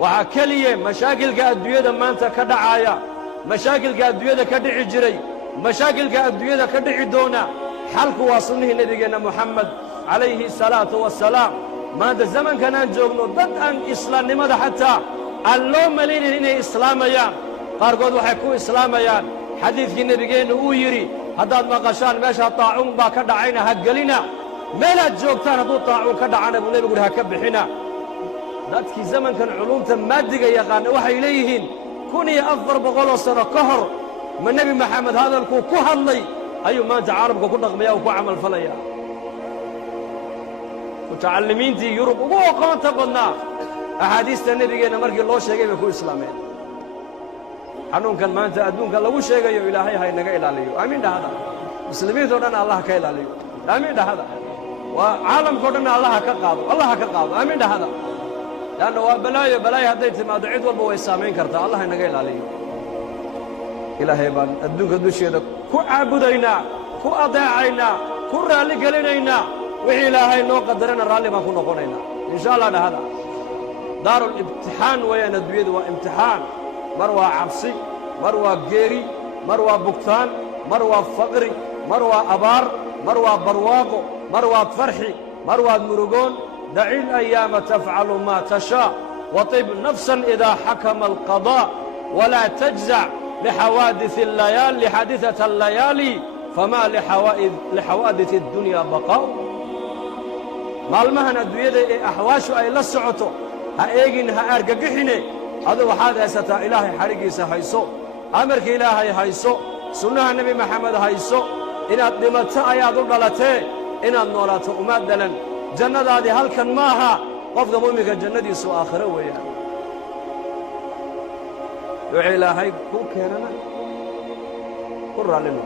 وعكلية مشاكل كأدوية ما أنت كدعايا مشاكل كأدوية كدعي جري مشاكل كأدوية كدعي دونا حلق واصلنه نبينا محمد عليه الصلاة والسلام ما أنت الزمن كان جوجنو ضد أن إسلام لماذا حتى اللهم لين إنه إسلاميان قارقود وحكوا إسلاميان حديث النبينا ويري هذا ما قشان ماشى طاعون باكد عينا هجلنا ما لا جوجتان هذو طاعون كد عنا بقول يقول هكب حنا ذاتك زمن كان علوم مادية يقان وحي إليهن كوني أفضل بقول سنة قهر من نبي محمد هذا الكو كهلي أيوة ما أنت عارف كنا غمياء وكعمل فليا متعلمين دي يوروب وقوة تقولنا أحاديث النبي جينا مرقي الله شيء يكون إسلامين حنون كان ما أنت أدون كان لو شيء يو إلهي هاي نجا إلى ليو آمين ده هذا مسلمين تقولنا الله كإلى ليو آمين ده هذا وعالم تقولنا الله كقاضي الله كقاضي آمين ده هذا لأنه بلاي هديت ما دعيت والبوي سامين كرتا الله نجا إلى ليو إلهي بان أدون كدوش يدا كو عبدينا كو أضيعنا كو رالي قلنا وحي إلهي نو قدرنا رالي ما كنا قلنا إن شاء الله ده هذا دار الامتحان وين الدويد وامتحان مروى عبسي مروى جيري مروى بكتان مروى فقري مروى أبار مروى برواقو مروى فرحي مروى مرقون دعي الأيام تفعل ما تشاء وطب نفسا إذا حكم القضاء ولا تجزع لحوادث الليالي لحادثة الليالي فما لحوادث الدنيا بقاء ما المهنة الدويد أحواشو أي لسعته هايجن هارجحني هذا وحده ستا إلهي حريقي سهيسو أمرك إلهي هيسو سنة النبي محمد هيسو إن دمت أياد الغلطة إن النورات أمدلا جنة هذه هل كان معها قفض مؤمنك الجنة يسوع آخره ويا دعي إلهي كوكيرنا قرر لنا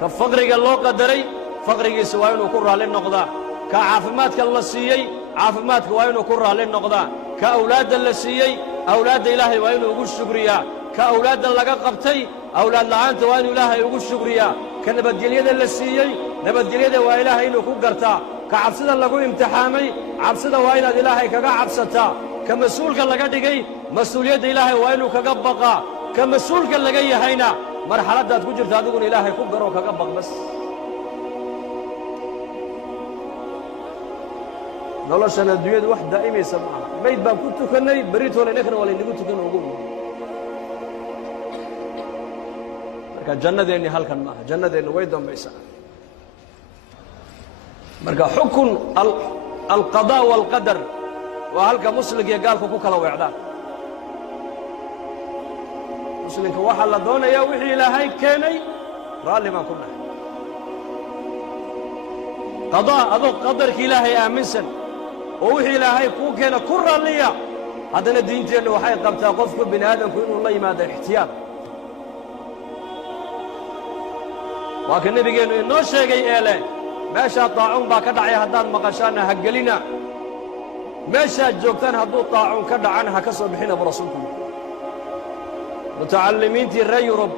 كفقرك الله قدري فقرك سواء وقرر لنا قضاء كعافماتك الله سيئي عافماتك وينو كرة للنقضاء كأولاد اللسيي أولاد إلهي وينو يقول شكريا كأولاد اللقاء قبتي أولاد لعانت وينو إلهي يقول شكريا كنبدل يد اللسيي نبدل يد وإلهي إنو كقرتا كعبسدا لقوا امتحامي عبسدا وإلى إلهي كقا عبستا كمسؤول كاللقاء دقي مسؤولية إلهي وينو كقبقا كمسؤول كاللقاء هينا مرحلة دا تكجر تادقون إلهي كقروا كقبق بس noloshana adduunyadu wax daa'imaysa ma aha mayd baan ku tukanay beritoole nekhna wala inagu tukan ugu marka jannadeeni halkan ma aha jannadeeni way dambaysaa marka xukun alqadaa walqadar waa halka muslimka iyo gaalku ku kala weecdaan muslimka waxaa la doonayaa wixii ilaahay keenay raalli baan ku nahay qadaa adoo qadarka ilaahay aaminsan ووحي إلهي كوكينا كرة ليا هذا الدين جل وحي قبتها قفك بني آدم كون الله ماذا احتياط لكن النبي قال إنه شيء إله ما شاء طاعون باكدعي هدان مقاشانا هقلنا ما شاء جوكتان هدو طاعون كدع عنها كسر بحين برسولكم متعلمين تي رب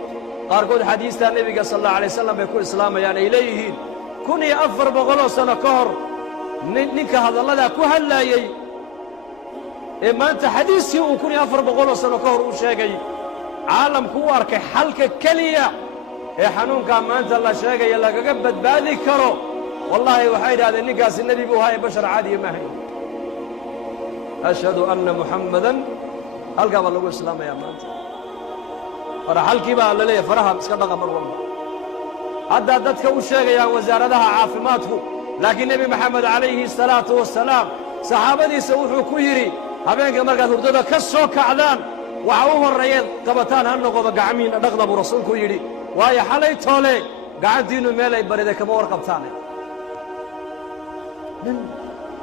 قارقود حديث النبي صلى الله عليه وسلم يقول إسلام يعني إليه كوني أفر بغلو سنة كهر ninka hadallada ku hadlaayay maanta xadiiskii uu 1400 sano ka hor u sheegay caalamku u arkay xalka kaliya ee xanuunka maanta la sheegay lagaga badbaadi karo wallahi waxay yiraahdeen ninkaas nabi buu ahaa bashar caadi ma ahay ashhadu anna muhammadan alqaba lagu islaamaya maanta faraxalkii baa la leeyahay faraha iska dhaqa mar walba hadda dadka u sheegayaan wasaaradaha caafimaadku لكن النبي محمد عليه الصلاة والسلام صحابتي سوحوا كيري هبينك مركز هردودا كسو كعدان وعوه الرئيل قبطان هنقو بقعمين نغضب رسول كيري وهي حالي طولي قاعد دينو ميلا يبريدك مور قبطاني من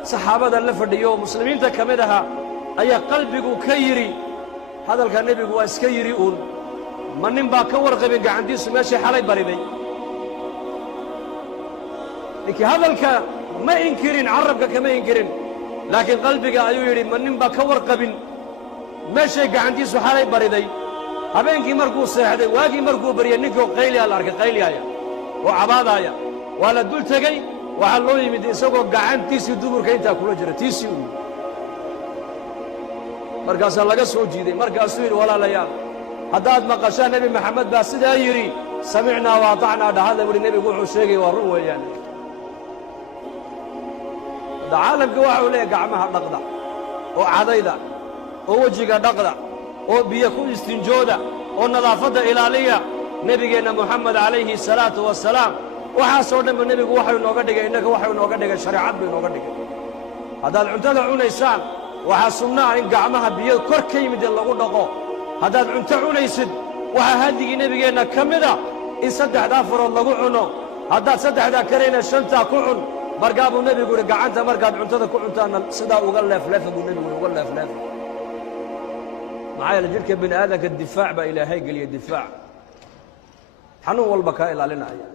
صحابة اللفرديو مسلمين تكمدها أي قلبك كيري هذا كان النبي هو اسكيري يقول من نبا كور قبين قاعد ديسو ماشي حالي بريدي لكن هذا الكلام ما ينكرين عربك كما ينكرين لكن قلبك أيو يريد من نبا كور قبين ماشي قاعد ديسو حالي بريدي هبينكي مركو ساحدي واقي مركو بريانيكو قيلي على الارك قيلي آيا وعباد آيا ولا دول تقي وعلوه يمدي سوكو قاعد تيسي دبر كينتا كل جرى تيسي markaasaa laga soo jiiday markaasuu yidhi walaalayaal haddaad maqashaan nebi maxamed baa sidaa yidhi samicnaa wa atacnaa dhahada buhi nebigu wuxuu sheegaya waa run weeyaan. hadda caalamka waxa uu leeyahy gacmaha dhaqda oo cadayda oo wejiga dhaqda oo biyo ku istinjooda oo nadaafadda ilaaliya. nebigeenna moxamed calayhi salaatu wasalaam waxaasoo dhanba nebigu waxau inooga dhigay, innaga waxau inooga dhigay shareecad buu inooga dhigay. haddaad cuntada cunaysaan waxaa sunno ah in gacmaha biyo kor ka yimid in lagu dhaqo. haddaad cunto cunaysid waxaa hadigii nebigeenna ka mida in saddexdaa farood lagu cuno. haddaad saddexdaa karayna shantaa ku cun. markaa buu nebigu yidhi gacanta markaad cuntada ku cuntaanna sidaa uga leefleefa buu nebigu uga leefleefa. maxaa yeele jidhka bini aadamka difaac baa ilaahay geliya, difaac xanuun walba kaa ilaalinaya.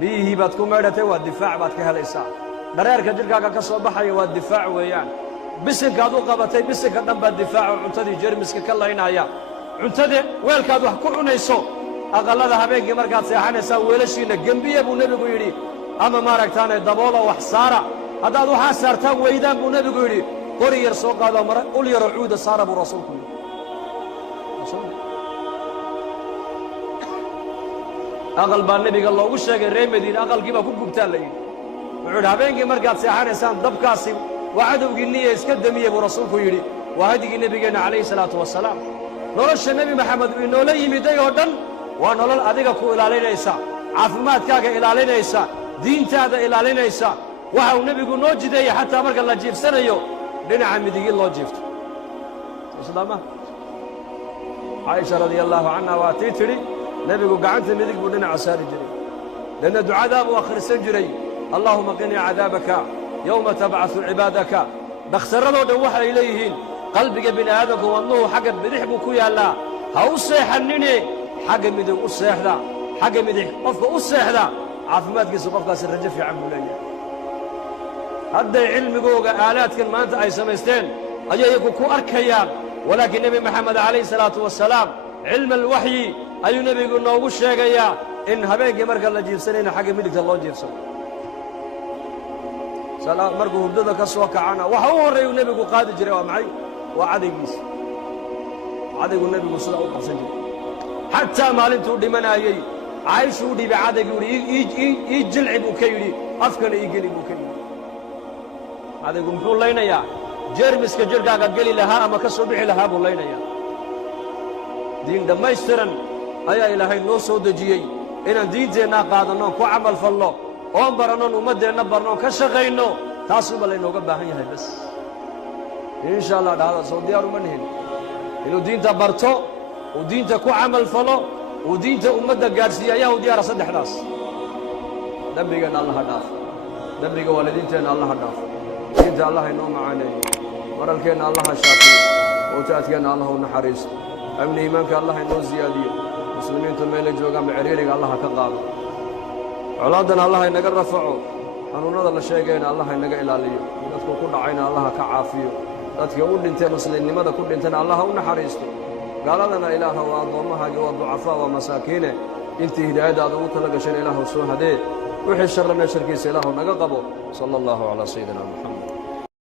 biyihii baad ku maydhatay waa difaac baad ka helaysaa. dhareerka jidhkaaga ka soo baxaya waa difaac weeyaan. bisinkaad u qabatay bisinka dhan baa difaaco cuntadii jermiska ka laynaya. cuntadii weelkaad wax ku cunayso aqallada habeenkii markaad seexanaysaan weelashiinna gembiya buu nebigu yidhi, ama maaragtaane daboola wax saara. haddaad waxaa saartaan weydaan buu nebigu yidhi qori yar soo qaado mara ul yaroo cuuda saara buu rasuulku yidhi. aqal baa nebiga loogu sheegay reer madiine, aqalkii baa ku gubtaa la yidhi. wuxuu yidhi habeenkii markaad seexanaysaan dabkaasi waa cadowgiinniya iska damiye buu rasuulku yidhi. waa hadigii nebigeenna calayhi salaatu wasalaam. nolosha nebi maxamed uu inoola yimiday oo dhan waa nolol adiga ku ilaalinaysa, caafimaadkaaga ilaalinaysa, diintaada ilaalinaysa. waxa uu nebigu noo jideeyey xataa marka la jiifsanayo dhinaca midigii loo jiifto. islaama caaisha radia allaahu canha waa tii tidhi nebigu gacanta midig buu dhinaca saari jiray, lanna ducadaa buu akhrisan jiray allaahuma qinii cadaabaka yowma tabcasu cibaadaka. dhakhtarradoo dhan waxay leeyihiin qalbiga bini aadamku wadnuhu xagga bidix buu ku yaallaa, ha u seexannine xagga midig u seexda. xagga midix qofka u seexda caafimaadkiisa qofkaasi rajo fiican buu leeyahay. hadday cilmigooga aalaadkan maanta ay samaysteen ayay iyagu ku arkayaan, walaakiin nebi maxamed calayhi salaatu wasalaam cilma alwaxyi ayuu nebigu noogu sheegayaa in habeenkii marka la jiifsanayna xagga midigta loo jiifsano. markuu hurdada ka soo kacana waxa u horreeyuu nebigu qaadi jiray waa maxay? waa cadaygiisa. cadaygu nebigu sidaa u qabsan jiray. xataa maalintuu dhimanaayey caaishuu u dhiibay cadayguu yidhi ii jilci buu ka yidhi, afkana ii geli buu ka yidhi. cadaygu muxuu laynayaa? jeermiska jidhkaaga geli lahaa ama ka soo bixi lahaa buu laynayaa. diin dhammaystiran ayaa ilaahay noo soo dejiyey inaan diinteennaa qaadannoon ku camal falno oon barannoon ummaddeenna barnoon ka shaqayno. taasuuba laynooga baahan yahay bas. insha allah dhahda soo diyaar uma nihin inuu diinta barto, uu diinta ku camal falo, uu diinta ummadda gaadhsiiya ayaa u diyaara saddexdaas. dembigeenna allaha dhaafo, dembiga waalidiinteenna allaha dhaafo, diinta allaha inoo macaaneeyo, maralkeenna allaha shaafiyo, wowtaadkeenna allaha u naxariisto, amni iimaanka allaha inoo siyaadiyo, muslimiintu meelay joogaanba ciriiriga allaha ka qaado, colaaddana allaha inaga rafaco, xanuunnada la sheegayna allaha inaga ilaaliyo, dadku ku dhacayna allaha ka caafiyo, dadkii u dhintee muslimnimada ku dhintana allaha u naxariisto. gaaladana ilaaha waa addoommahaagi waa ducafaa waa masaakiine, intii hidaayadaada ugu tala gashayna ilaahu soo hadee, wixii sharrana sharkiisa ilaahu naga qabo. sala allahu calaa sayidina muxamed.